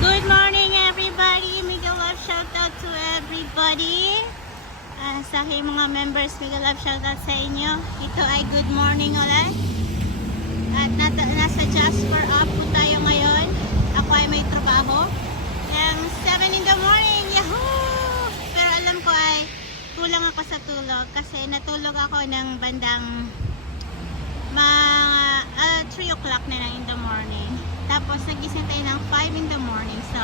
Good morning everybody. Mega love shout out to everybody. Sa aking mga members, mega love shout out sa inyo. Ito ay good morning ulit. At nasa Jasper up po tayo ngayon. Ako ay may trabaho. Ng 7 in the morning. Yahoo! Pero alam ko ay kulang ako sa tulog kasi natulog ako ng bandang 3 o'clock na lang in the morning. Tapos nagising tayo ng 5 in the morning. So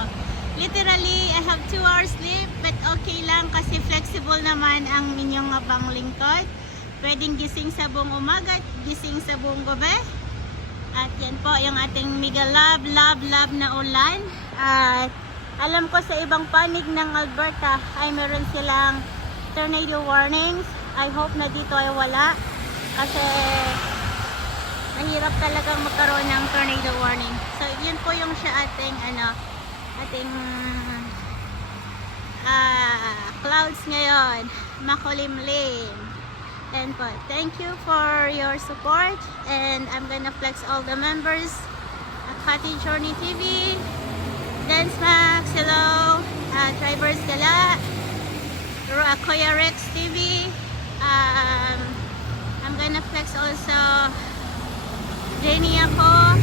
literally I have 2 hours sleep, but okay lang kasi flexible naman ang inyong abang lingkod. Pwedeng gising sa buong umaga at gising sa buong gabi. At yan po yung ating mega love na ulan. At alam ko sa ibang panig ng Alberta ay meron silang tornado warnings. I hope na dito ay wala kasi mahirap talagang magkaroon ng tornado warning. So yun po yung siya ating clouds ngayon, makulimlim. And po, thank you for your support, and I'm gonna flex all the members at Cottage Journey TV, Dance Max, hello, Drivers Gala, Kuya Rex TV. I'm gonna flex also Jenny ako.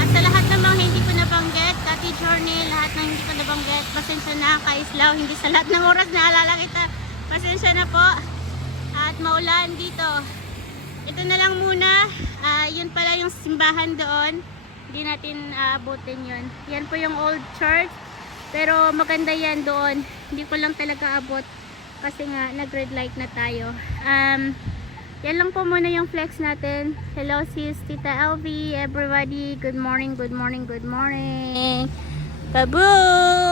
At sa lahat ng mga hindi ko nabanggit, Cottage Journey, lahat ng hindi ko nabanggit, pasensya na, Kaislaw, hindi sa lahat ng oras naalala kita, pasensya na po. At maulan dito. Ito na lang muna. Yun pala yung simbahan doon. Hindi natin abutin yun. Yan po yung old church. Pero maganda yan doon. Hindi ko lang talaga abot. Kasi nga nag-red light na tayo. Yan lang po muna yung flex natin. Hello sis, Tita LV, everybody. Good morning, good morning, good morning. Kaboom!